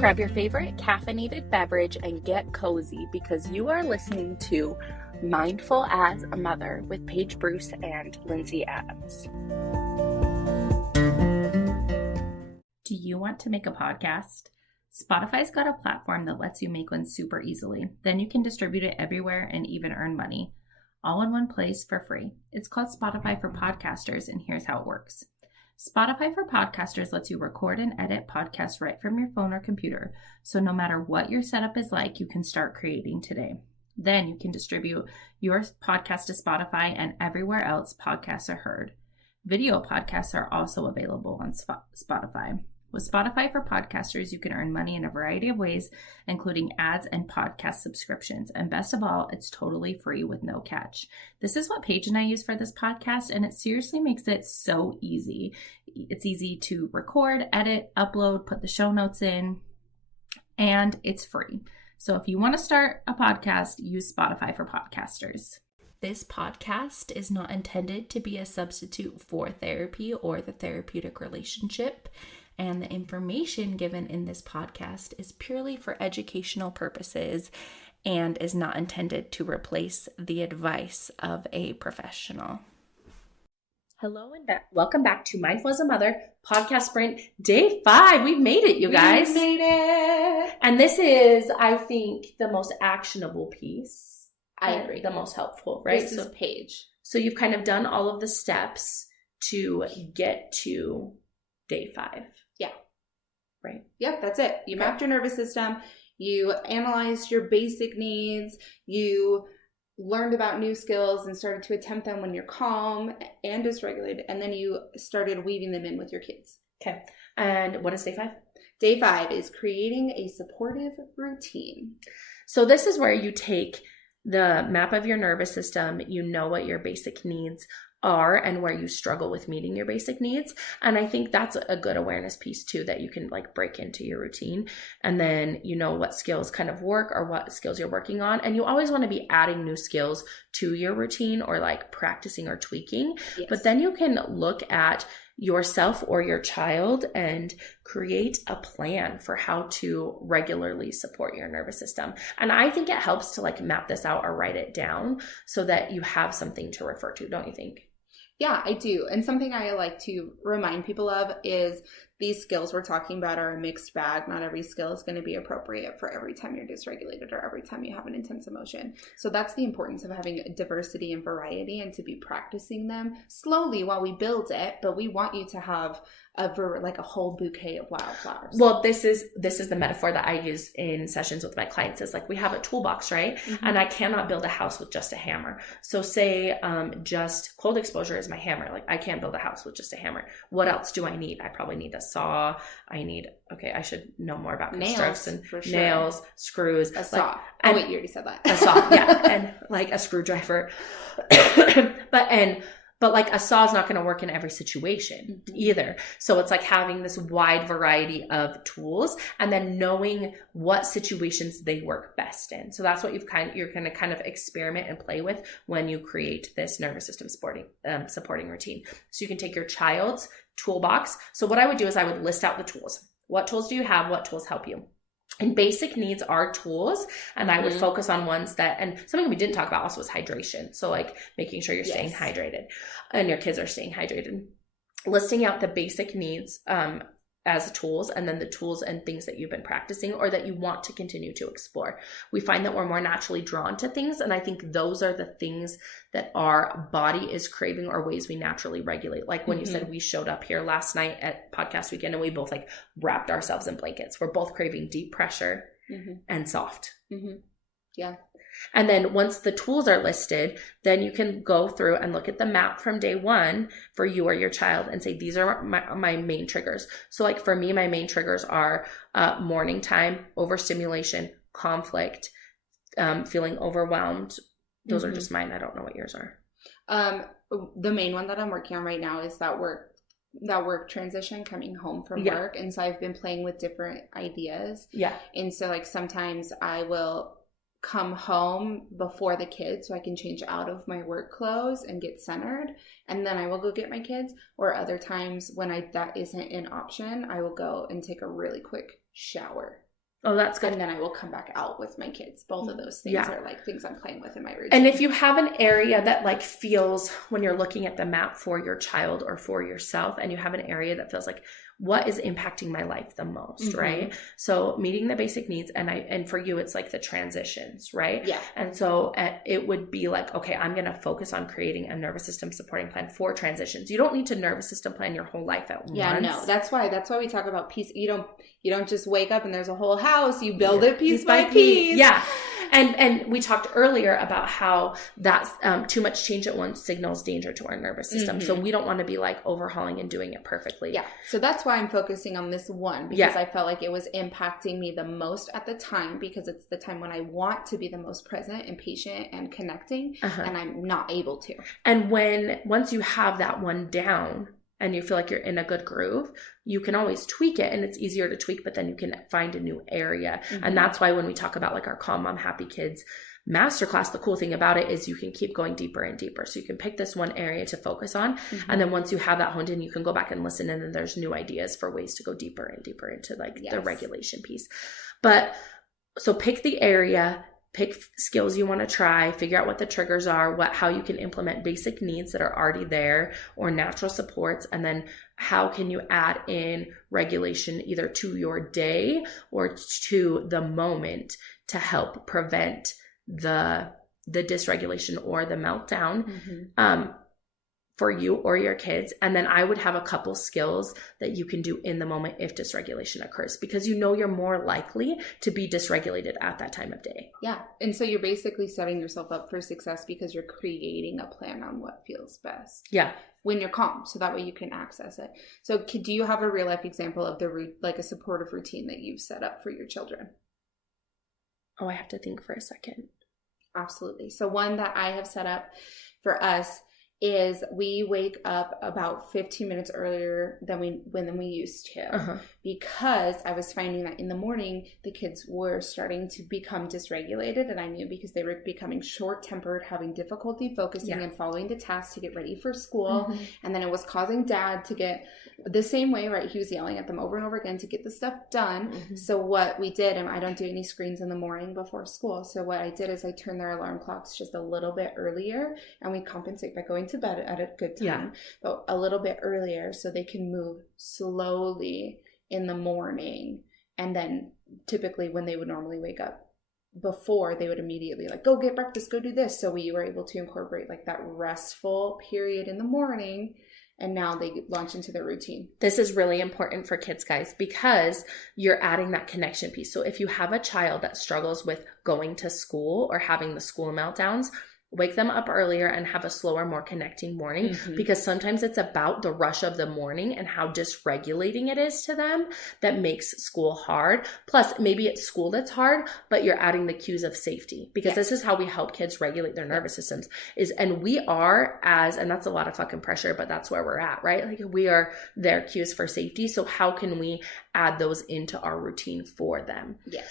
Grab your favorite caffeinated beverage and get cozy because you are listening to Mindful as a Mother with Paige Bruce and Lindsay Adams. Do you want to make a podcast? Spotify's got a platform that lets you make one super easily. Then you can distribute it everywhere and even earn money, all in one place for free. It's called Spotify for Podcasters, and here's how it works. Spotify for Podcasters lets you record and edit podcasts right from your phone or computer. So no matter what your setup is like, you can start creating today. Then you can distribute your podcast to Spotify and everywhere else podcasts are heard. Video podcasts are also available on Spotify. With Spotify for Podcasters, you can earn money in a variety of ways, including ads and podcast subscriptions. And best of all, it's totally free with no catch. This is what Paige and I use for this podcast, and it seriously makes it so easy. It's easy to record, edit, upload, put the show notes in, and it's free. So if you want to start a podcast, use Spotify for Podcasters. This podcast is not intended to be a substitute for therapy or the therapeutic relationship. And the information given in this podcast is purely for educational purposes and is not intended to replace the advice of a professional. Hello and welcome back to Mindful as a Mother podcast sprint day 5. We've made it, you guys. We made it. And this is, I think, the most actionable piece. I agree. The most helpful, right? This is Paige. So you've kind of done all of the steps to get to day 5. Yeah. Right. Yep, that's it. You mapped your nervous system. You analyzed your basic needs. You learned about new skills and started to attempt them when you're calm and dysregulated. And then you started weaving them in with your kids. Okay. And what is day 5? Day 5 is creating a supportive routine. So this is where you take the map of your nervous system. You know what your basic needs are and where you struggle with meeting your basic needs. And I think that's a good awareness piece too, that you can like break into your routine. And then you know what skills kind of work or what skills you're working on. And you always want to be adding new skills to your routine or like practicing or tweaking. Yes. But then you can look at yourself or your child and create a plan for how to regularly support your nervous system. And I think it helps to like map this out or write it down so that you have something to refer to, don't you think? Yeah, I do. And something I like to remind people of is these skills we're talking about are a mixed bag. Not every skill is going to be appropriate for every time you're dysregulated or every time you have an intense emotion. So that's the importance of having diversity and variety and to be practicing them slowly while we build it. But we want you to have a whole bouquet of wildflowers. Well, this is the metaphor that I use in sessions with my clients is like we have a toolbox, right? Mm-hmm. And I cannot build a house with just a hammer. So say just cold exposure is my hammer. Like I can't build a house with just a hammer. What else do I need? I probably need a saw. I should know more about construction. Nails, screws. A saw. You already said that. A saw, yeah. And like a screwdriver. But like a saw is not going to work in every situation either. So it's like having this wide variety of tools and then knowing what situations they work best in. So that's what you're going to kind of experiment and play with when you create this nervous system supporting routine. So you can take your child's toolbox. So what I would do is I would list out the tools. What tools do you have? What tools help you? And basic needs are tools, and I would focus on ones that, and something we didn't talk about also was hydration. So like making sure you're staying hydrated and your kids are staying hydrated. Listing out the basic needs as tools, and then the tools and things that you've been practicing or that you want to continue to explore. We find that we're more naturally drawn to things, and I think those are the things that our body is craving or ways we naturally regulate. Like when you said we showed up here last night at podcast weekend and we both like wrapped ourselves in blankets. We're both craving deep pressure and soft. Yeah. And then once the tools are listed, then you can go through and look at the map from day 1 for you or your child and say, these are my main triggers. So like for me, my main triggers are morning time, overstimulation, conflict, feeling overwhelmed. Those are just mine. I don't know what yours are. The main one that I'm working on right now is that work transition coming home from work. And so I've been playing with different ideas. Yeah. And so like sometimes I will come home before the kids so I can change out of my work clothes and get centered, and then I will go get my kids. Or other times when that isn't an option, I will go and take a really quick shower Oh, that's good. And then I will come back out with my kids. Both of those things are like things I'm playing with in my routine. And if you have an area that like feels, when you're looking at the map for your child or for yourself, and you have an area that feels like, what is impacting my life the most, right? So meeting the basic needs, and for you, it's like the transitions, right? Yeah. And so it would be like, okay, I'm going to focus on creating a nervous system supporting plan for transitions. You don't need to nervous system plan your whole life at once. Yeah, no, that's why we talk about piece. You don't just wake up and there's a whole house. You build it piece by piece. Yeah. And we talked earlier about how that's too much change at once signals danger to our nervous system. So we don't want to be like overhauling and doing it perfectly. Yeah. So that's why I'm focusing on this one, because I felt like it was impacting me the most at the time, because it's the time when I want to be the most present and patient and connecting, and I'm not able to. And once you have that one down, and you feel like you're in a good groove, you can always tweak it, and it's easier to tweak, but then you can find a new area. And that's why when we talk about like our Calm Mom Happy Kids masterclass, the cool thing about it is you can keep going deeper and deeper. So you can pick this one area to focus on. And then once you have that honed in, you can go back and listen, and then there's new ideas for ways to go deeper and deeper into like the regulation piece. But so pick the area, pick skills you want to try, figure out what the triggers are, how you can implement basic needs that are already there or natural supports, and then how can you add in regulation either to your day or to the moment to help prevent the dysregulation or the meltdown for you or your kids. And then I would have a couple skills that you can do in the moment if dysregulation occurs, because you're more likely to be dysregulated at that time of day. Yeah. And so you're basically setting yourself up for success because you're creating a plan on what feels best. Yeah. When you're calm, so that way you can access it. So do you have a real life example of like a supportive routine that you've set up for your children? Oh, I have to think for a second. Absolutely. So one that I have set up for us is we wake up about 15 minutes earlier than we used to, because I was finding that in the morning the kids were starting to become dysregulated, and I knew because they were becoming short-tempered, having difficulty focusing and following the tasks to get ready for school, and then it was causing dad to get the same way, right? He was yelling at them over and over again to get the stuff done. So what we did, and I don't do any screens in the morning before school, so what I did is I turned their alarm clocks just a little bit earlier, and we compensate by going to bed at a good time, but a little bit earlier so they can move slowly in the morning. And then typically when they would normally wake up before, they would immediately like, go get breakfast, go do this. So we were able to incorporate like that restful period in the morning, and now they launch into their routine. This is really important for kids, guys, because you're adding that connection piece. So if you have a child that struggles with going to school or having the school meltdowns, wake them up earlier and have a slower, more connecting morning, because sometimes it's about the rush of the morning and how dysregulating it is to them that makes school hard. Plus, maybe it's school that's hard, but you're adding the cues of safety, because this is how we help kids regulate their nervous systems and we are and that's a lot of fucking pressure, but that's where we're at, right? Like we are their cues for safety. So how can we add those into our routine for them? Yes.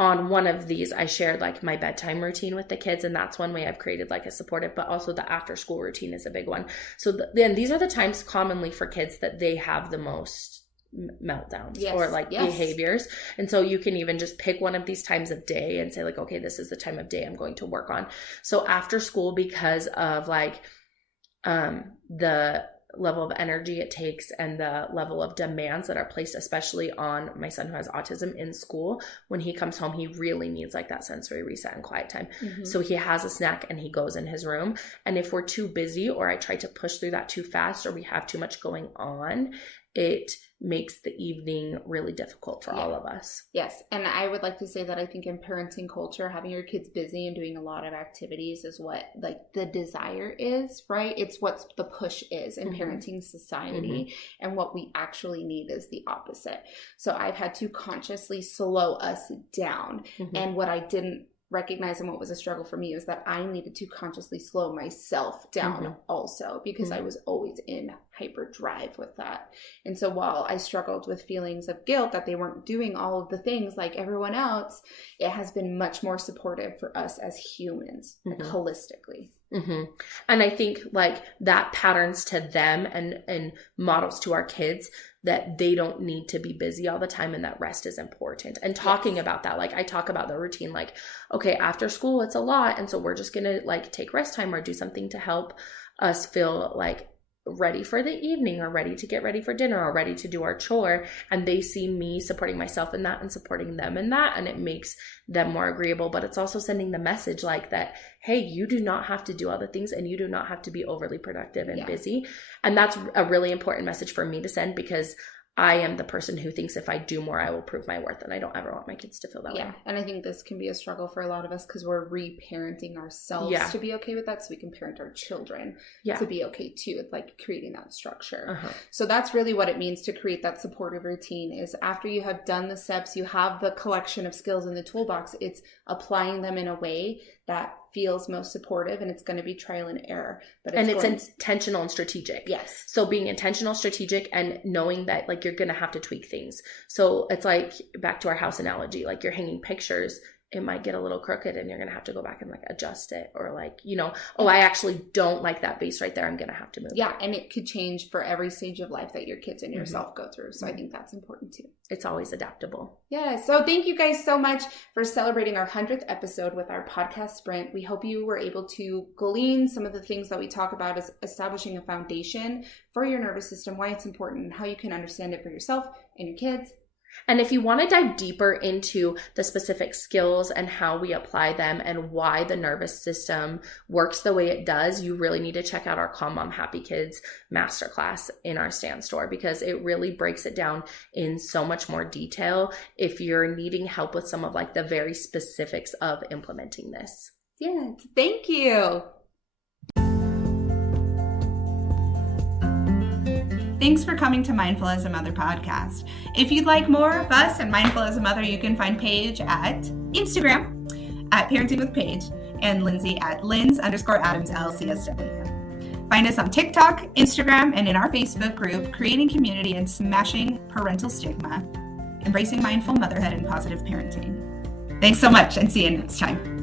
On one of these, I shared like my bedtime routine with the kids, and that's one way I've created like a supportive, but also the after school routine is a big one. So then these are the times commonly for kids that they have the most meltdowns or like behaviors. And so you can even just pick one of these times of day and say like, okay, this is the time of day I'm going to work on. So after school, because of like the level of energy it takes and the level of demands that are placed, especially on my son who has autism in school, when he comes home, he really needs like that sensory reset and quiet time. So he has a snack and he goes in his room. And if we're too busy, or I try to push through that too fast, or we have too much going on, it makes the evening really difficult for all of us. Yes. And I would like to say that I think in parenting culture, having your kids busy and doing a lot of activities is what like the desire is, right? It's what the push is in parenting society. And what we actually need is the opposite. So I've had to consciously slow us down. And what I didn't recognize, and what was a struggle for me, is that I needed to consciously slow myself down also, because I was always in hyperdrive with that. And so while I struggled with feelings of guilt that they weren't doing all of the things like everyone else, it has been much more supportive for us as humans, like holistically. And I think like that patterns to them and models to our kids that they don't need to be busy all the time and that rest is important. And talking about that, like I talk about the routine, like, okay, after school, it's a lot. And so we're just going to like take rest time or do something to help us feel like ready for the evening or ready to get ready for dinner or ready to do our chore. And they see me supporting myself in that and supporting them in that. And it makes them more agreeable. But it's also sending the message like that, hey, you do not have to do all the things and you do not have to be overly productive and busy. And that's a really important message for me to send, because I am the person who thinks if I do more, I will prove my worth. And I don't ever want my kids to feel that way. Yeah. And I think this can be a struggle for a lot of us because we're reparenting ourselves to be okay with that. So we can parent our children to be okay too. It's like creating that structure. So that's really what it means to create that supportive routine, is after you have done the steps, you have the collection of skills in the toolbox, it's applying them in a way that feels most supportive, and it's going to be trial and error. But it's intentional and strategic. Yes. So being intentional, strategic, and knowing that like you're going to have to tweak things. So it's like back to our house analogy, like you're hanging pictures, it might get a little crooked and you're going to have to go back and like adjust it, or like, you know, I actually don't like that base right there, I'm going to have to move. Yeah. And it could change for every stage of life that your kids and yourself go through. So I think that's important too. It's always adaptable. Yeah. So thank you guys so much for celebrating our 100th episode with our podcast sprint. We hope you were able to glean some of the things that we talk about as establishing a foundation for your nervous system, why it's important, and how you can understand it for yourself and your kids. And if you want to dive deeper into the specific skills and how we apply them and why the nervous system works the way it does, you really need to check out our Calm Mom Happy Kids masterclass in our Stan store, because it really breaks it down in so much more detail if you're needing help with some of like the very specifics of implementing this. Yeah, thank you. Thanks for coming to Mindful as a Mother podcast. If you'd like more of us and Mindful as a Mother, you can find Paige at Instagram at Parenting with Paige, and Lindsay at Linz_Adams LCSW. Find us on TikTok, Instagram, and in our Facebook group, Creating Community and Smashing Parental Stigma, Embracing Mindful Motherhood and Positive Parenting. Thanks so much, and see you next time.